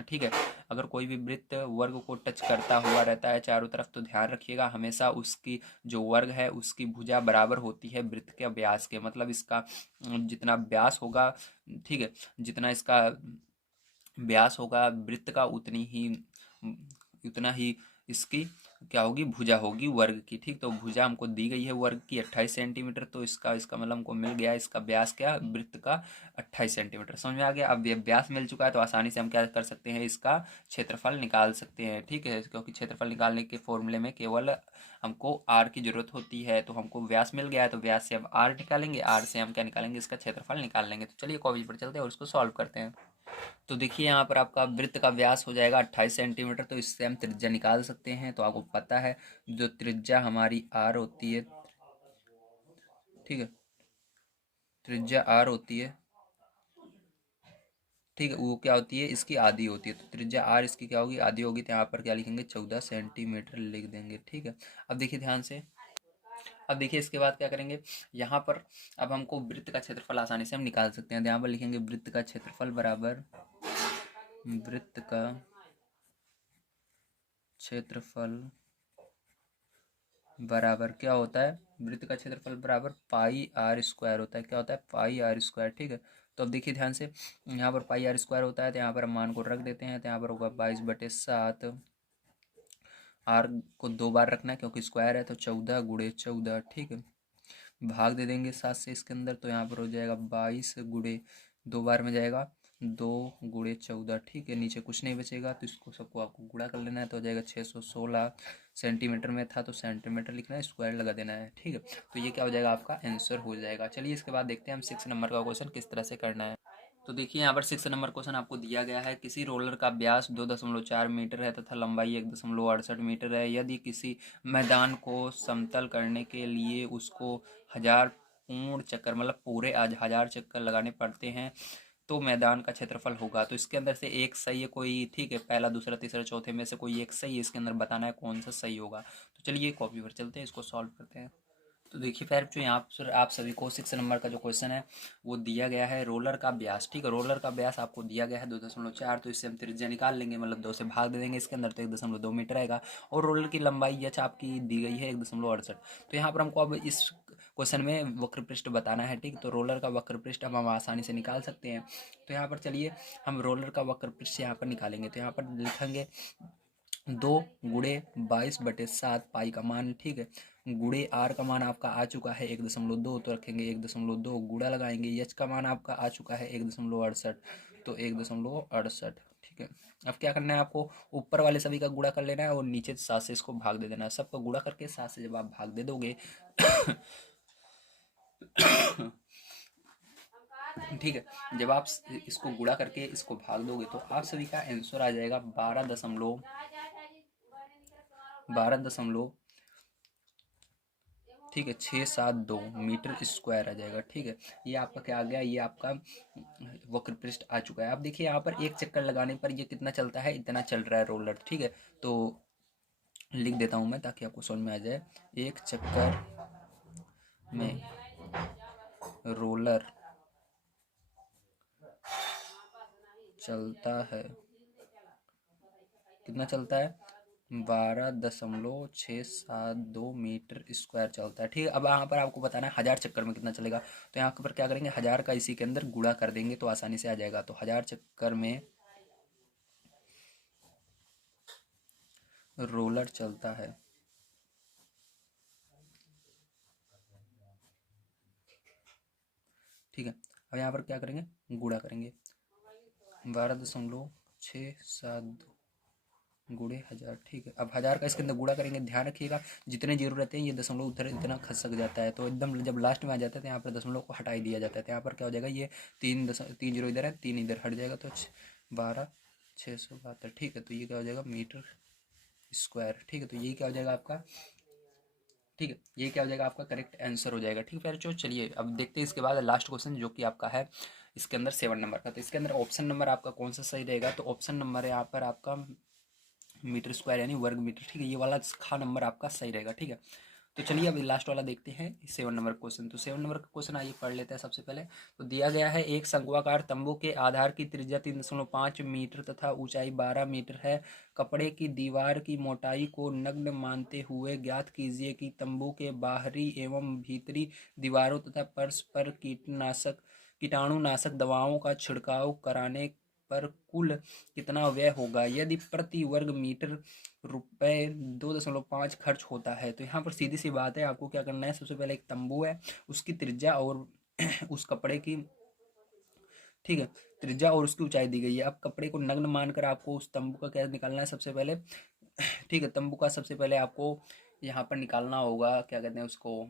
ठीक है, अगर कोई भी वृत्त वर्ग को टच करता हुआ रहता है चारों तरफ, तो ध्यान रखिएगा हमेशा उसकी जो वर्ग है उसकी भुजा बराबर होती है वृत्त के व्यास के। मतलब इसका जितना व्यास होगा, ठीक है, जितना इसका व्यास होगा वृत्त का उतना ही इसकी क्या होगी, भुजा होगी वर्ग की, ठीक। तो भुजा हमको दी गई है वर्ग की 28 सेंटीमीटर, तो इसका मतलब हमको मिल गया इसका व्यास क्या, वृत्त का 28 सेंटीमीटर। समझ में आ गया। अब ये व्यास मिल चुका है तो आसानी से हम क्या कर सकते हैं, इसका क्षेत्रफल निकाल सकते हैं, ठीक है। क्योंकि क्षेत्रफल निकालने के फॉर्मूले में केवल हमको आर की जरूरत होती है। तो हमको व्यास मिल गया है तो व्यास से अब आर निकालेंगे, आर से हम क्या निकालेंगे, इसका क्षेत्रफल निकाल लेंगे। तो चलिए कॉपी पर चलते हैं और उसको सॉल्व करते हैं। तो देखिए यहाँ पर आपका वृत्त का व्यास हो जाएगा 28 सेंटीमीटर। तो इससे हम त्रिज्या निकाल सकते हैं। तो आपको पता है जो त्रिज्या हमारी आर होती है, ठीक है, त्रिज्या आर होती है, ठीक है, वो क्या होती है, इसकी आधी होती है। तो त्रिज्या आर इसकी क्या होगी, आधी होगी। तो यहाँ पर क्या लिखेंगे, 14 सेंटीमीटर लिख देंगे, ठीक है। अब देखिए ध्यान से, अब देखिए इसके बाद क्या करेंगे, यहाँ पर अब हमको वृत्त का क्षेत्रफल आसानी से हम निकाल सकते हैं। यहाँ पर लिखेंगे वृत्त का क्षेत्रफल बराबर वृत्त का क्षेत्रफल बराबर क्या होता है, वृत्त का क्षेत्रफल बराबर पाई आर स्क्वायर होता है। क्या होता है, पाई आर स्क्वायर, ठीक है। तो अब देखिए ध्यान से, यहाँ पर पाई आर स्क्वायर होता है तो यहाँ पर हम मान को रख देते हैं। तो यहाँ पर होगा 22/7। आर को 2 बार रखना है क्योंकि स्क्वायर है, तो 14 × 14, ठीक है। भाग दे देंगे 7 से इसके अंदर, तो यहाँ पर हो जाएगा 22 गुणे 2 बार में जाएगा 2 × 14, ठीक है। नीचे कुछ नहीं बचेगा तो इसको सबको आपको गुणा कर लेना है। तो हो जाएगा 616 सेंटीमीटर में था तो सेंटीमीटर लिखना है, स्क्वायर लगा देना है, ठीक है। तो ये क्या हो जाएगा, आपका आंसर हो जाएगा। चलिए इसके बाद देखते हैं हम 6 नंबर का क्वेश्चन किस तरह से करना है। तो देखिए यहाँ पर 6 नंबर क्वेश्चन आपको दिया गया है। किसी रोलर का व्यास 2.4 मीटर है तथा लंबाई 1.68 मीटर है। यदि किसी मैदान को समतल करने के लिए उसको 1000 पूर्ण चक्कर, मतलब पूरे आज 1000 चक्कर लगाने पड़ते हैं, तो मैदान का क्षेत्रफल होगा। तो इसके अंदर से एक सही है कोई, ठीक है, पहला दूसरा तीसरा चौथे में से कोई एक सही है। इसके अंदर बताना है कौन सा सही होगा। तो चलिए कॉपी पर चलते हैं, इसको सॉल्व करते हैं। तो देखिए फिर जो यहाँ पर आप सभी को 6 नंबर का जो क्वेश्चन है वो दिया गया है रोलर का व्यास, ठीक है। रोलर का व्यास आपको दिया गया है 2.4। तो इससे हम त्रिज्या निकाल लेंगे, मतलब 2 से भाग दे देंगे इसके अंदर, तो 1.2 मीटर आएगा। और रोलर की लंबाई यच आपकी दी गई है 1.68। तो यहाँ पर हमको अब इस क्वेश्चन में वक्र पृष्ठ बताना है, ठीक। तो रोलर का वक्र पृष्ठ अब हम आसानी से निकाल सकते हैं। तो यहाँ पर चलिए हम रोलर का वक्र पृष्ठ यहाँ पर निकालेंगे। तो यहाँ पर लिखेंगे 2 × 22/7 पाई का मान, ठीक है, गुणे आर का मान आपका आ चुका है 1.2, तो रखेंगे 1.2, गुणा लगाएंगे यच का मान आपका आ चुका है 1.68, तो 1.68, ठीक है। अब क्या करना है, आपको ऊपर वाले सभी का गुणा कर लेना है और नीचे 7 से इसको भाग दे देना है। सबका गुणा करके 7 से जब आप भाग दे दोगे ठीक है, जब आप इसको गुणा करके इसको भाग दोगे तो आप सभी का आंसर आ जाएगा 12.12, ठीक है, 672 मीटर स्क्वायर आ जाएगा, ठीक है। ये आपका क्या आ गया, ये आपका वक्र पृष्ठ आ चुका है। आप देखिए यहाँ पर एक चक्कर लगाने पर ये कितना चलता है, इतना चल रहा है रोलर, ठीक है। तो लिख देता हूँ मैं ताकि आपको समझ में आ जाए। एक चक्कर में रोलर चलता है, कितना चलता है, 12.672 मीटर स्क्वायर चलता है। ठीक है, अब यहाँ पर आपको बताना है 1000 चक्कर में कितना चलेगा। तो यहाँ पर क्या करेंगे, 1000 का इसी के अंदर गुणा कर देंगे तो आसानी से आ जाएगा। तो 1000 चक्कर में रोलर चलता है। ठीक है, अब यहाँ पर क्या करेंगे, गुणा करेंगे। 12.672 गुणे 1000। ठीक है, अब 1000 का इसके अंदर गुणा करेंगे। ध्यान रखिएगा जितने जीरो रहते हैं ये दशमलव उधर इतना खसक जाता है, तो एकदम जब लास्ट में आ जाता है तो यहाँ पर दशमलव को हटा ही दिया जाता है। तो यहाँ पर क्या हो जाएगा, ये 3 जीरो इधर है, 3 इधर हट जाएगा, तो 12,672। ठीक है, तो ये क्या हो जाएगा, मीटर स्क्वायर। ठीक है, तो ये क्या हो जाएगा आपका, ठीक है, ये क्या हो जाएगा आपका करेक्ट आंसर हो जाएगा। ठीक है प्यारे, चलिए अब देखते हैं इसके बाद लास्ट क्वेश्चन जो कि आपका है इसके अंदर 7 नंबर का। तो इसके अंदर ऑप्शन नंबर आपका कौन सा सही रहेगा, तो ऑप्शन नंबर है यहाँ पर आपका मीटर स्क्वायर यानी वर्ग मीटर। ठीक है, ये वाला खा नंबर आपका सही रहेगा। ठीक है, तो चलिए अभी लास्ट वाला देखते हैं 7 नंबर क्वेश्चन। तो 7 नंबर का क्वेश्चन आइए पढ़ लेते हैं सबसे पहले। तो दिया गया है एक शंक्वाकार तंबू के आधार की त्रिज्या 3.5 मीटर तथा ऊंचाई 12 मीटर है। कपड़े की दीवार की मोटाई को नग्न मानते हुए ज्ञात कीजिए कि तंबू के बाहरी एवं भीतरी दीवारों तथा फर्श पर कीटाणुनाशक दवाओं का छिड़काव कराने पर कुल कितना व्यय होगा यदि प्रति वर्ग मीटर रुपए 2.5 खर्च होता है। तो यहाँ पर सीधी सी बात है, आपको क्या करना है, सबसे पहले एक तंबू है, उसकी त्रिज्या और उस कपड़े की, ठीक है, त्रिज्या और उसकी ऊंचाई दी गई है। अब कपड़े को नग्न मानकर आपको उस तंबू का क्या निकालना है सबसे पहले। ठीक है, तंबू का सबसे पहले आपको यहाँ पर निकालना होगा, क्या कहते हैं उसको,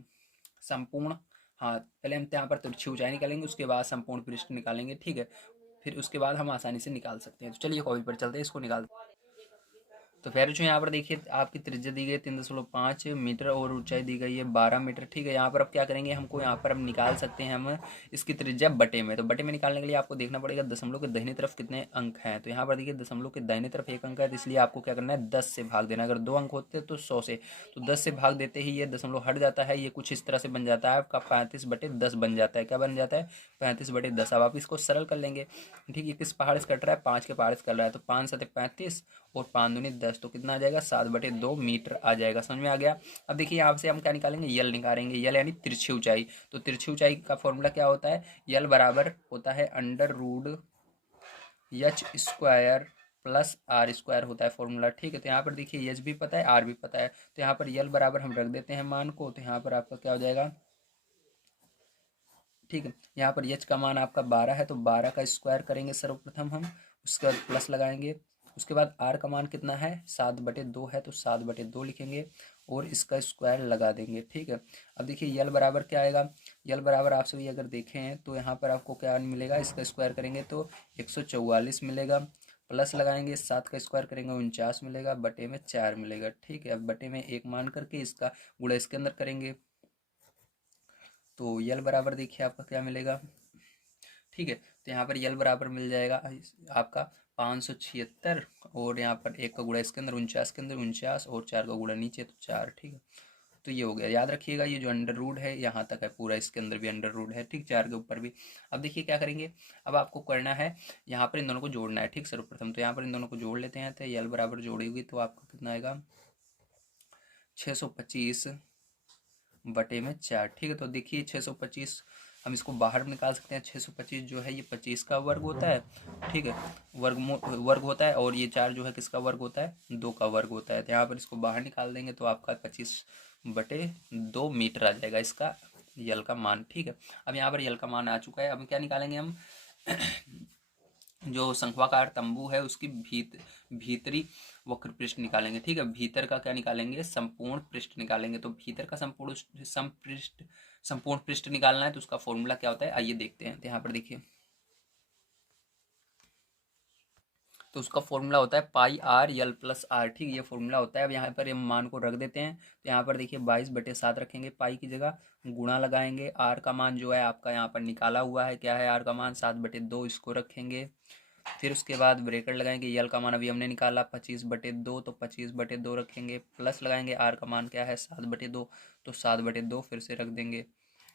संपूर्ण। हाँ, पहले हम यहाँ पर तिरछी ऊंचाई निकालेंगे, उसके बाद संपूर्ण पृष्ठ निकालेंगे। ठीक है, फिर उसके बाद हम आसानी से निकाल सकते हैं। तो चलिए कॉपी पर चलते हैं, इसको निकाल। तो फिर जो यहाँ पर देखिए आपकी त्रिज्या दी गई है 3.5 मीटर और ऊंचाई दी गई है 12 मीटर। ठीक है, यहाँ पर अब क्या करेंगे, हमको यहाँ पर अब निकाल सकते हैं हम इसकी त्रिज्या बटे में। तो बटे में निकालने के लिए आपको देखना पड़ेगा दशमलव के दाहिने तरफ कितने अंक हैं। तो यहाँ पर देखिए दशमलव के दाहिने तरफ 1 अंक है, तो इसलिए आपको क्या करना है, 10 से भाग देना। अगर 2 अंक होते तो 100 से, तो 10 से भाग देते ही ये दशमलव हट जाता है। ये कुछ इस तरह से बन जाता है आपका 35/10 बन जाता है। क्या बन जाता है, 35/10। अब आप इसको सरल कर लेंगे। ठीक है, किस पहाड़ से कट रहा है, 5 के पहाड़ से कट रहा है, तो 5×7 = 35 और 5×2 = 10, तो कितना आ जाएगा, 7/2 मीटर आ जाएगा। समझ में आ गया। अब देखिए यहाँ से हम क्या निकालेंगे, यल निकालेंगे। यल यानी तिरछी ऊंचाई। तो तिरछी ऊंचाई का फॉर्मूला क्या होता है, यल बराबर होता है √h² प्लस r² होता है फॉर्मूला। ठीक है, तो यहाँ पर देखिए एच भी पता है, आर भी पता है, तो यहाँ पर यल बराबर हम रख देते हैं मान को। तो यहाँ पर आपका क्या हो जाएगा, ठीक है, यहाँ पर एच का मान आपका 12 है, तो 12 का स्क्वायर करेंगे सर्वप्रथम हम, उसके बाद प्लस लगाएंगे। उसके बाद आर का मान कितना है, 7/2 है, तो 7/2 लिखेंगे और इसका स्क्वायर लगा देंगे। ठीक है, अब देखिए यल बराबर क्या आएगा, यल बराबर आप सभी अगर देखें तो यहाँ पर आपको क्या मिलेगा, इसका स्क्वायर करेंगे तो 144 मिलेगा, प्लस लगाएंगे 7 का स्क्वायर करेंगे 49 मिलेगा, बटे में 4 मिलेगा। ठीक है, अब बटे में 1 मान करके इसका गुणा इसके अंदर करेंगे, तो यल बराबर देखिए आपका क्या मिलेगा। ठीक है, तो यहाँ पर यल बराबर मिल जाएगा आपका 576, और यहाँ पर 1 का गुणा इसके अंदर 49 के अंदर 49, और 4 का गुणा नीचे तो 4। ठीक है, तो ये हो गया। याद रखिएगा ये जो अंडर रूट है यहाँ तक है पूरा, इसके अंदर भी अंडर रूट है। ठीक, 4 के ऊपर भी। अब देखिए क्या करेंगे, अब आपको करना है यहाँ पर इन दोनों को जोड़ना है। ठीक, सर्वप्रथम तो यहाँ पर इन दोनों को जोड़ लेते हैं। तो यल बराबर जोड़ेगी तो आपका कितना आएगा, 625/4। ठीक है, तो देखिए 625 हम इसको बाहर निकाल सकते हैं। 625 जो है ये 25 का वर्ग होता है। ठीक है, वर्ग होता है, और ये 4 जो है किसका वर्ग होता है, 2 का वर्ग होता है। तो यहाँ पर इसको बाहर निकाल देंगे तो आपका 25/2 मीटर आ जाएगा इसका यल का मान। ठीक है, अब यहाँ पर यल का मान आ चुका है। अब क्या निकालेंगे हम, जो शंक्वाकार तंबू है उसकी भीतरी वक्र पृष्ठ निकालेंगे। ठीक है, भीतर का क्या निकालेंगे, संपूर्ण पृष्ठ निकालेंगे। तो भीतर का संपूर्ण पृष्ठ निकालना है, तो उसका फॉर्मूला क्या होता है आइए देखते हैं। तो यहाँ पर देखिए, तो उसका फॉर्मूला होता है πr l+r। ठीक, ये फॉर्मूला होता है। अब यहाँ पर हम मान को रख देते हैं। तो यहाँ पर देखिए 22/7 रखेंगे पाई की जगह, गुणा लगाएंगे। आर का मान जो है आपका यहाँ पर निकाला हुआ है, क्या है आर का मान, 7/2, इसको रखेंगे। फिर उसके बाद ब्रेकेट लगाएंगे, यल का मान अभी हमने निकाला 25/2, तो 25/2 रखेंगे, प्लस लगाएंगे आर का मान क्या है 7/2, तो 7/2 फिर से रख देंगे।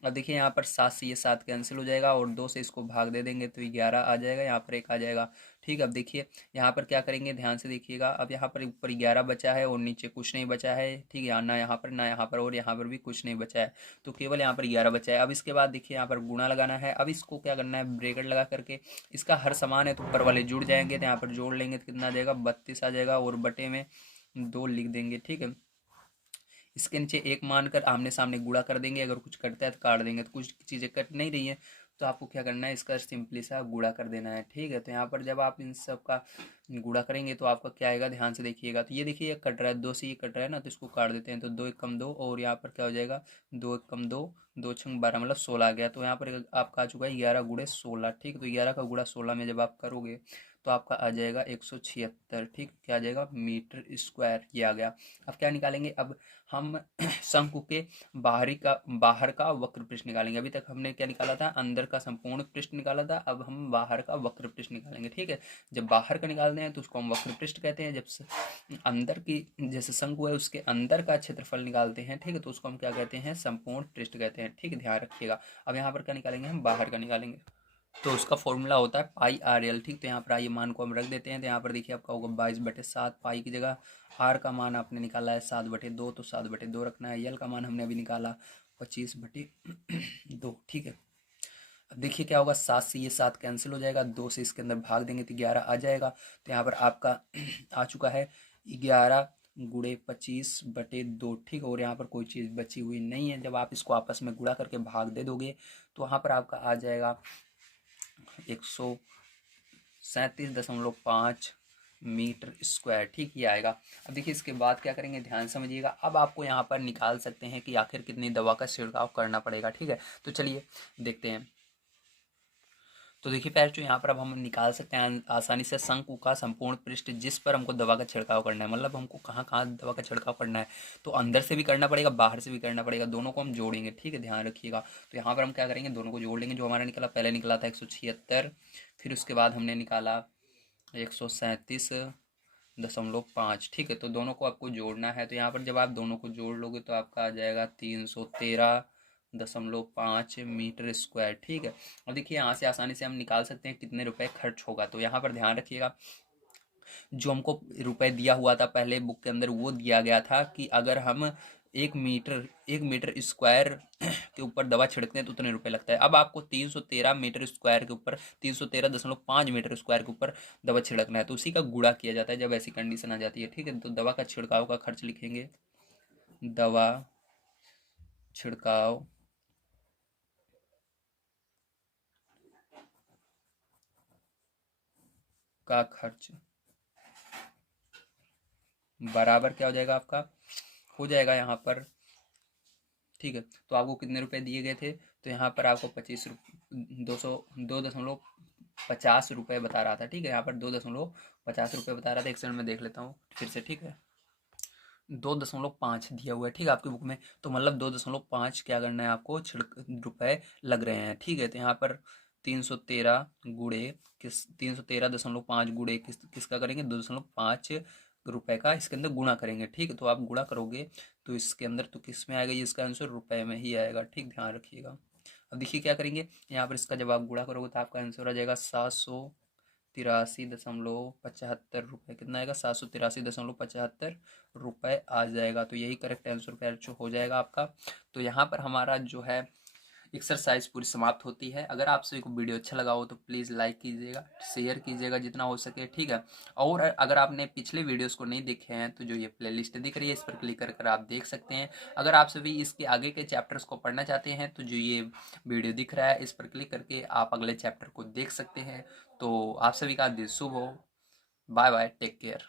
अब देखिए यहाँ पर 7 से ये 7 कैंसिल हो जाएगा, और 2 से इसको भाग दे देंगे तो 11 आ जाएगा, यहाँ पर 1 आ जाएगा। ठीक है। अब देखिए यहाँ पर क्या करेंगे, ध्यान से देखिएगा। अब यहाँ पर ऊपर 11 बचा है और नीचे कुछ नहीं बचा है, ठीक है, ना यहाँ पर ना यहाँ पर, और यहाँ पर भी कुछ नहीं बचा है, तो केवल यहाँ पर 11 बचा है। अब इसके बाद देखिए यहाँ पर गुणा लगाना है। अब इसको क्या करना है, ब्रैकेट लगा करके इसका हर समान है तो ऊपर वाले जुड़ जाएंगे, तो यहाँ पर जोड़ लेंगे तो कितना आ जाएगा, 32 आ जाएगा, और बटे में 2 लिख देंगे, ठीक है। इसके नीचे एक मानकर आमने सामने गुणा कर देंगे, अगर कुछ कटता है तो काट देंगे, तो कुछ चीज़ें कट नहीं रही है तो आपको क्या करना है, इसका सिंपली सा गुणा कर देना है, ठीक है। तो यहाँ पर जब आप इन सब का गुणा करेंगे तो आपका क्या आएगा, ध्यान से देखिएगा। तो ये देखिए ये कट रहा है, 2 से ये कट रहा है ना, तो इसको काट देते हैं, तो 2 एक कम 2, और यहाँ पर क्या हो जाएगा, 2 एक कम 2, 2 छंग 12, मतलब 16 आ गया। तो यहाँ पर आपका आ चुका है 11 गुणे 16, ठीक। तो 11 का गुणा 16 में जब आप करोगे तो आपका आ जाएगा 176, ठीक, क्या आ जाएगा, मीटर स्क्वायर, ये आ गया। अब क्या निकालेंगे, अब हम शंकु के बाहर का वक्र पृष्ठ निकालेंगे। अभी तक हमने क्या निकाला था, अंदर का संपूर्ण पृष्ठ निकाला था, अब हम बाहर का वक्र पृष्ठ निकालेंगे, ठीक है। जब बाहर का निकालते हैं तो उसको हम वक्र पृष्ठ कहते हैं, जब अंदर की जैसे शंकु है उसके अंदर का क्षेत्रफल निकालते हैं, ठीक है, तो उसको हम क्या कहते हैं, संपूर्ण पृष्ठ कहते हैं, ठीक है, ध्यान रखिएगा। अब यहाँ पर क्या निकालेंगे, हम बाहर का निकालेंगे, तो उसका फॉर्मूला होता है पाई आर एल, ठीक। तो यहाँ पर आई मान को हम रख देते हैं, तो यहाँ पर देखिए आपका होगा 22/7, पाई की जगह आर का मान आपने निकाला है 7/2, तो 7/2 रखना है। एल का मान हमने अभी निकाला 25/2, ठीक है। अब देखिए क्या होगा, 7 से ये 7 कैंसिल हो जाएगा, 2 से इसके अंदर भाग देंगे तो 11 आ जाएगा। तो यहाँ पर आपका आ चुका है 11 गुणे 25/2, ठीक। और यहाँ पर कोई चीज़ बची हुई नहीं है। जब आप इसको आपस में गुणा करके भाग दे दोगे तो वहाँ पर आपका आ जाएगा 137.5 मीटर स्क्वायर, ठीक, ये आएगा। अब देखिए इसके बाद क्या करेंगे, ध्यान समझिएगा। अब आपको यहाँ पर निकाल सकते हैं कि आखिर कितनी दवा का छिड़काव करना पड़ेगा, ठीक है। तो चलिए देखते हैं। तो देखिए पैरचो, यहाँ पर अब हम निकाल सकते हैं आसानी से शंकु का संपूर्ण पृष्ठ जिस पर हमको दवा का छिड़काव करना है, मतलब हमको कहाँ कहाँ दवा का छिड़काव करना है। तो अंदर से भी करना पड़ेगा, बाहर से भी करना पड़ेगा, दोनों को हम जोड़ेंगे, ठीक है, ध्यान रखिएगा। तो यहाँ पर हम क्या करेंगे, दोनों को जोड़ लेंगे। जो हमारा निकला, पहले निकला था 176, फिर उसके बाद हमने निकाला 137.5, ठीक है। तो दोनों को आपको जोड़ना है। तो यहाँ पर जब आप दोनों को जोड़ लोगे तो आपका आ जाएगा 313.5 मीटर स्क्वायर, ठीक है। और देखिए यहाँ से आसानी से हम निकाल सकते हैं कितने रुपए खर्च होगा। तो यहाँ पर ध्यान रखिएगा, जो हमको रुपए दिया हुआ था पहले बुक के अंदर, वो दिया गया था कि अगर हम 1 मीटर स्क्वायर के ऊपर दवा छिड़कते हैं तो उतने रुपए लगता है। अब आपको 313 मीटर स्क्वायर के ऊपर, 313.5 मीटर स्क्वायर के ऊपर दवा छिड़कना है, तो उसी का गुणा किया जाता है जब ऐसी कंडीशन आ जाती है, ठीक है। तो दवा का छिड़काव का खर्च लिखेंगे, दवा छिड़काव का खर्च बराबर क्या हो जाएगा, आपका हो जाएगा यहाँ पर, ठीक है। तो आपको कितने रुपए दिए गए थे, तो यहाँ पर आपको 2.50 रुपये बता रहा था, ठीक है। यहाँ पर 2.50 रुपये बता रहा था, एक सेकंड में देख लेता हूँ फिर से, ठीक है। 2.5 दिया हुआ है, ठीक है, आपकी बुक में। तो मतलब 2.5 क्या करना है आपको, छिड़क रुपए लग रहे हैं, ठीक है। तो यहाँ पर 313 गुणे 313.5 गुणे किसका करेंगे, 2.5 रुपए का इसके अंदर गुणा करेंगे, ठीक है। तो आप गुणा करोगे तो इसके अंदर तो किस में आएगा, ये इसका आंसर रुपए में ही आएगा, ठीक, ध्यान रखिएगा। अब देखिए क्या करेंगे, यहाँ पर इसका जब आप गुणा करोगे तो आपका आंसर आ जाएगा 783.75 रुपये। कितना आएगा, 783.75 रुपये आ जाएगा। तो यही करेक्ट आंसर पैर हो जाएगा आपका। तो यहाँ पर हमारा जो है एक्सरसाइज पूरी समाप्त होती है। अगर आप सभी को वीडियो अच्छा लगा हो तो प्लीज़ लाइक कीजिएगा, शेयर कीजिएगा जितना हो सके, ठीक है। और अगर आपने पिछले वीडियोस को नहीं देखे हैं तो जो ये प्लेलिस्ट दिख रही है इस पर क्लिक कर आप देख सकते हैं। अगर आप सभी इसके आगे के चैप्टर्स को पढ़ना चाहते हैं तो जो ये वीडियो दिख रहा है इस पर क्लिक करके आप अगले चैप्टर को देख सकते हैं। तो आप सभी का दिन शुभ हो। Bye bye, take care.